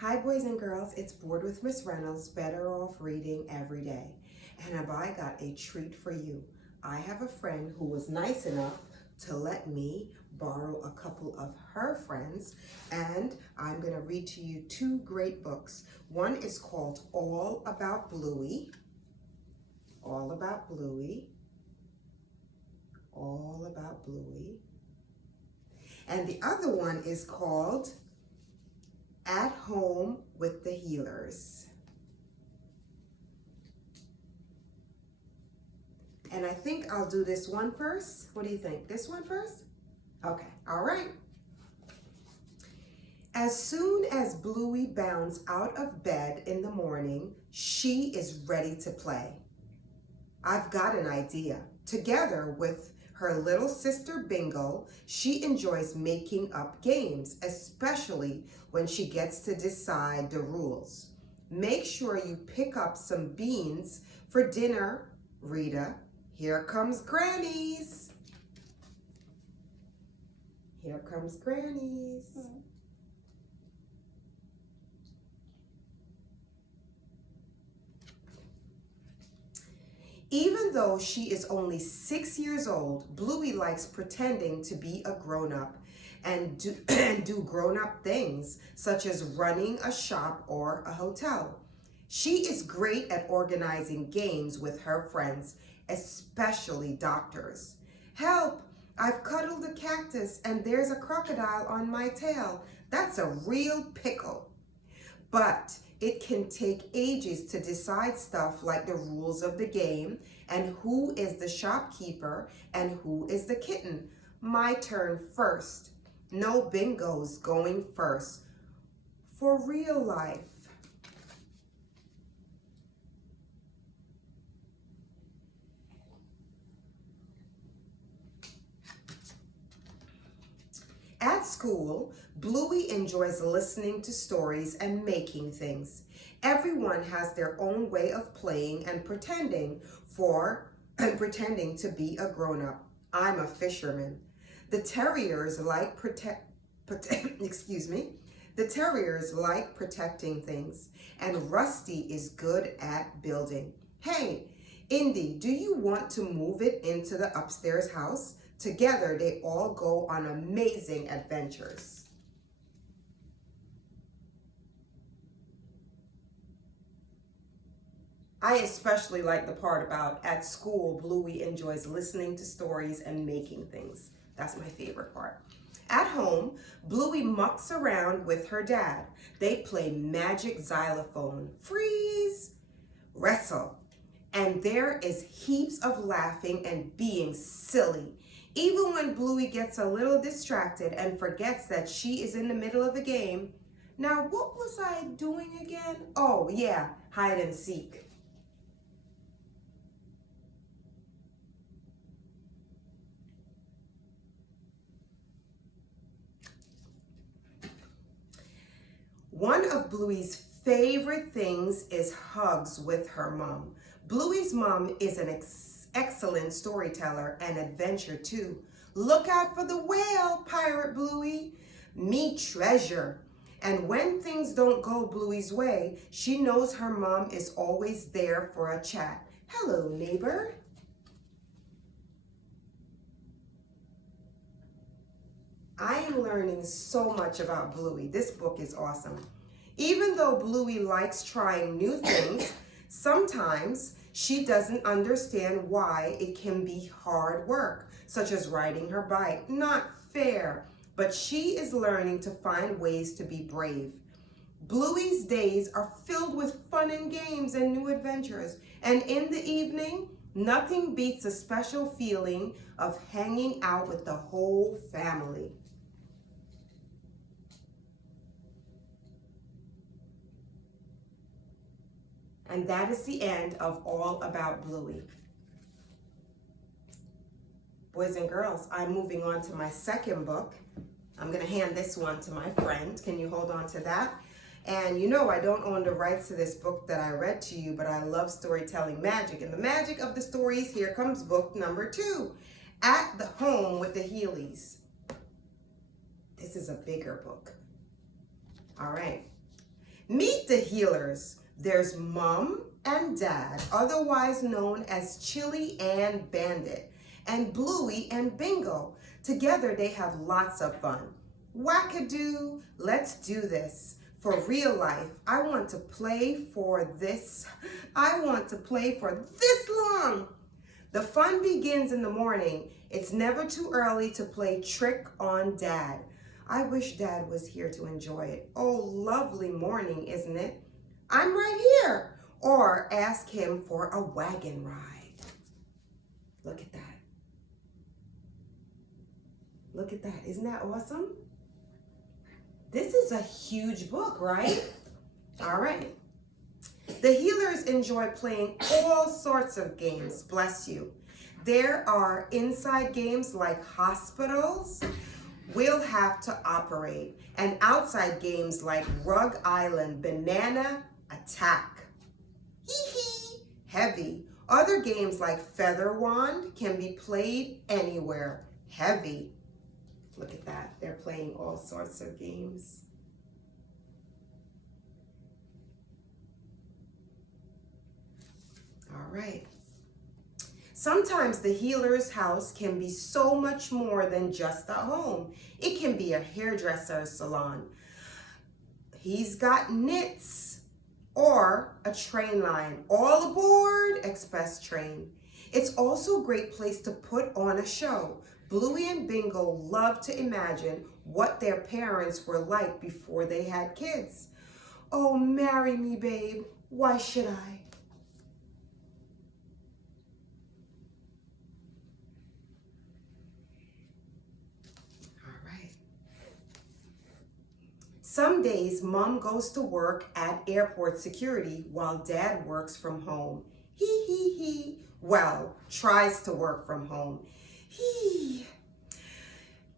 Hi boys and girls, it's Bored with Miss Reynolds, better off reading every day. And have I got a treat for you. I have a friend who was nice enough to let me borrow a couple of her friends, and I'm going to read to you two great books. One is called All About Bluey. All About Bluey. All About Bluey. And the other one is called At Home with the Healers. And I think I'll do this one first. What do you think? This one first? Okay, all right. As soon as Bluey bounds out of bed in the morning, she is ready to play. I've got an idea. Together with her little sister Bingo, she enjoys making up games, especially when she gets to decide the rules. Make sure you pick up some beans for dinner, Rita. Here comes Granny's. Here comes Granny's. Even though she is only 6 years old, Bluey likes pretending to be a grown-up and do grown-up things, such as running a shop or a hotel. She is great at organizing games with her friends, especially doctors. Help! I've cuddled a cactus and there's a crocodile on my tail. That's a real pickle. But it can take ages to decide stuff like the rules of the game and who is the shopkeeper and who is the kitten. My turn first. No Bingo's going first. For real life. At school, Bluey enjoys listening to stories and making things. Everyone has their own way of playing and pretending to be a grown-up. I'm a fisherman. The terriers like The terriers like protecting things, and Rusty is good at building. Hey, Indy, do you want to move it into the upstairs house? Together, they all go on amazing adventures. I especially like the part about at school, Bluey enjoys listening to stories and making things. That's my favorite part. At home, Bluey mucks around with her dad. They play magic xylophone, freeze, wrestle. And there is heaps of laughing and being silly. Even when Bluey gets a little distracted and forgets that she is in the middle of a game. Now, what was I doing again? Oh, yeah, hide and seek. One of Bluey's favorite things is hugs with her mom. Bluey's mom is an excellent storyteller and adventure too. Look out for the whale, Pirate Bluey. Me treasure. And when things don't go Bluey's way, she knows her mom is always there for a chat. Hello, neighbor. I am learning so much about Bluey. This book is awesome. Even though Bluey likes trying new things, sometimes she doesn't understand why it can be hard work, such as riding her bike. Not fair, but she is learning to find ways to be brave. Bluey's days are filled with fun and games and new adventures. And in the evening, nothing beats a special feeling of hanging out with the whole family. And that is the end of All About Bluey. Boys and girls, I'm moving on to my second book. I'm going to hand this one to my friend. Can you hold on to that? And you know I don't own the rights to this book that I read to you, but I love storytelling magic. And the magic of the stories, here comes book number 2, At the Home with the Heelys. This is a bigger book. All right. Meet the healers. There's Mom and Dad, otherwise known as Chili and Bandit, and Bluey and Bingo. Together they have lots of fun. Wackadoo, let's do this. For real life, I want to play for this. I want to play for this long. The fun begins in the morning. It's never too early to play Trick on Dad. I wish Dad was here to enjoy it. Oh, lovely morning, isn't it? I'm right here. Or ask him for a wagon ride. Look at that. Look at that. Isn't that awesome? This is a huge book, right? All right. The healers enjoy playing all sorts of games, bless you. There are inside games like hospitals, we'll have to operate, and outside games like Rug Island, Banana Attack. Hee-hee, heavy. Other games like Feather Wand can be played anywhere, heavy. Look at that, they're playing all sorts of games. All right. Sometimes the healer's house can be so much more than just a home. It can be a hairdresser's salon. He's got knits or a train line. All aboard Express Train. It's also a great place to put on a show. Bluey and Bingo love to imagine what their parents were like before they had kids. Oh, marry me, babe. Why should I? Some days, Mom goes to work at airport security while Dad works from home. Hee hee hee. Well, tries to work from home. Hee.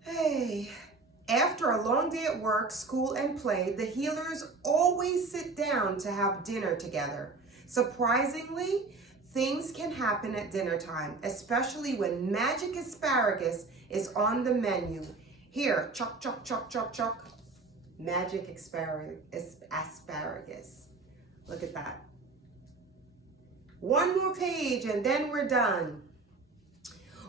Hey. After a long day at work, school, and play, the healers always sit down to have dinner together. Surprisingly, things can happen at dinner time, especially when magic asparagus is on the menu. Here, chuck, chuck, chuck, chuck, chuck. Magic asparagus. Look at that. One more page and then we're done.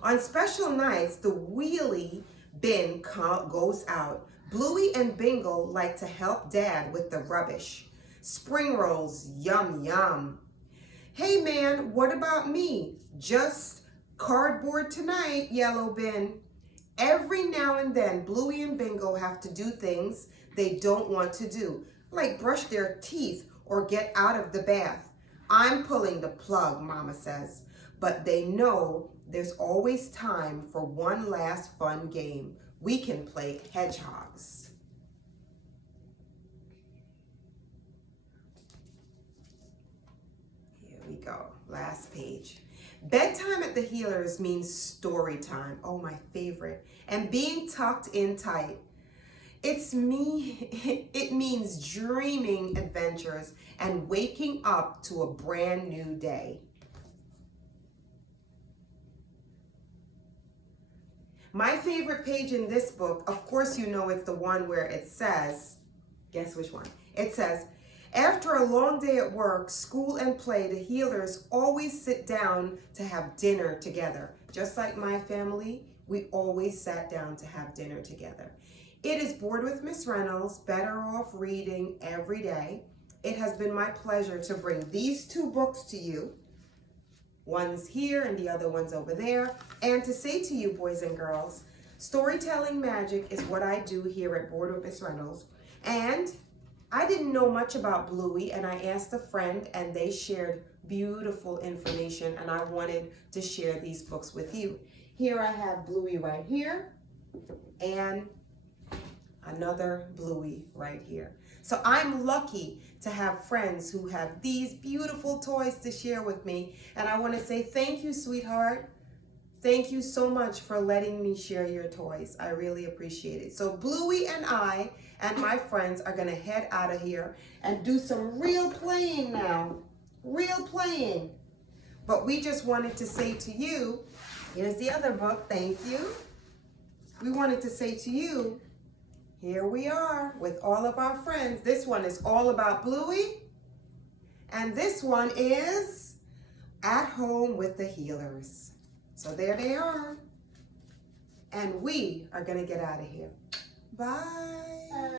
On special nights, the wheelie bin goes out. Bluey and Bingo like to help Dad with the rubbish. Spring rolls, yum, yum. Hey man, what about me? Just cardboard tonight, yellow bin. Every now and then, Bluey and Bingo have to do things they don't want to do, like brush their teeth or get out of the bath. I'm pulling the plug, Mama says, but they know there's always time for one last fun game. We can play hedgehogs. Here we go, last page. Bedtime at the healers means story time. Oh, my favorite. And being tucked in tight. It means dreaming adventures and waking up to a brand new day. My favorite page in this book, of course you know it's the one where it says, guess which one? It says, after a long day at work, school, and play, the healers always sit down to have dinner together. Just like my family, we always sat down to have dinner together. It is Bored with Miss Reynolds, Better Off Reading Every Day. It has been my pleasure to bring these two books to you. One's here and the other one's over there. And to say to you, boys and girls, storytelling magic is what I do here at Bored with Miss Reynolds. And I didn't know much about Bluey, and I asked a friend, and they shared beautiful information, and I wanted to share these books with you. Here I have Bluey right here, and another Bluey right here. So I'm lucky to have friends who have these beautiful toys to share with me, and I want to say thank you, sweetheart. Thank you so much for letting me share your toys. I really appreciate it. So Bluey and I and my friends are going to head out of here and do some real playing now. Real playing. But we just wanted to say to you, here's the other book, thank you. We wanted to say to you, Here we are with all of our friends. This one is all about Bluey. And this one is At Home with the Healers. So there they are. And we are going to get out of here. Bye.